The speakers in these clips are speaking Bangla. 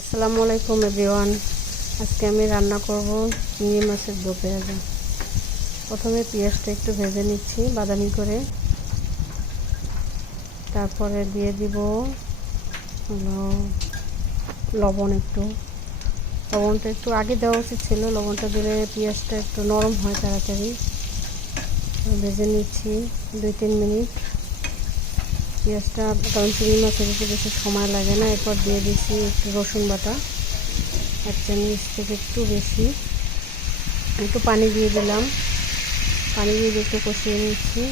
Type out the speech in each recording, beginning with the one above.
আসসালামু আলাইকুম এভরিওয়ান। আজকে আমি রান্না করব চিংড়ি মাছের দো পেঁয়াজা। প্রথমে পেঁয়াজটা একটু ভেজে নিচ্ছি বাদামি করে, তারপরে দিয়ে দিব লবণ। লবণটা একটু আগে দেওয়া উচিত ছিল, লবণটা দিলে পেঁয়াজটা একটু নরম হয় তাড়াতাড়ি। ভেজে নিচ্ছি 2-3 মিনিট পেঁয়াজটা, কারণ চিংড়ি মাছের একটু বেশি সময় লাগে না। এরপর দিয়ে দিচ্ছি একটু রসুন বাটা, 1 চামচ থেকে একটু বেশি। একটু পানি দিয়ে দিলাম, পানি দিয়ে একটু কষিয়ে নিচ্ছি,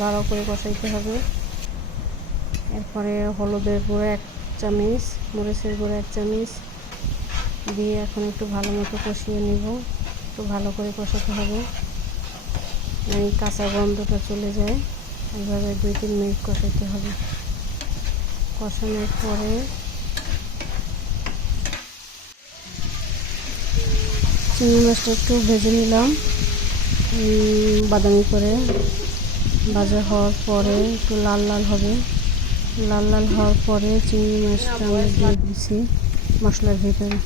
ভালো করে কষাইতে হবে। এরপরে হলুদের গুঁড়ো 1 চামচ, মরিচের গুঁড়ো 1 চামচ দিয়ে এখন একটু ভালো মতো কষিয়ে নিব। একটু ভালো করে কষাতে হবে, এই কাঁচা গন্ধটা চলে যায়। এইভাবে 2-3 মিনিট কষাইতে হবে। কষানোর পরে চিংড়ি মাছটা একটু ভেজে নিলাম বাদামি করে। ভাজা হওয়ার পরে একটু লাল লাল হবে, লাল লাল হওয়ার পরে চিংড়ি মাছটা আমি দিয়ে দিচ্ছি মশলার ভিতরে।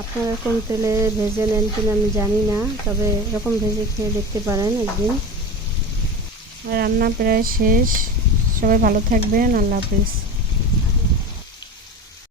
আপনারা এরকম তেলে ভেজে নেন কিনা আমি জানি না, তবে এরকম ভেজে খেয়ে দেখতে পারেন একদিন। রান্না প্রায় শেষ, সবাই ভালো থাকবেন, আল্লাহ হাফেজ।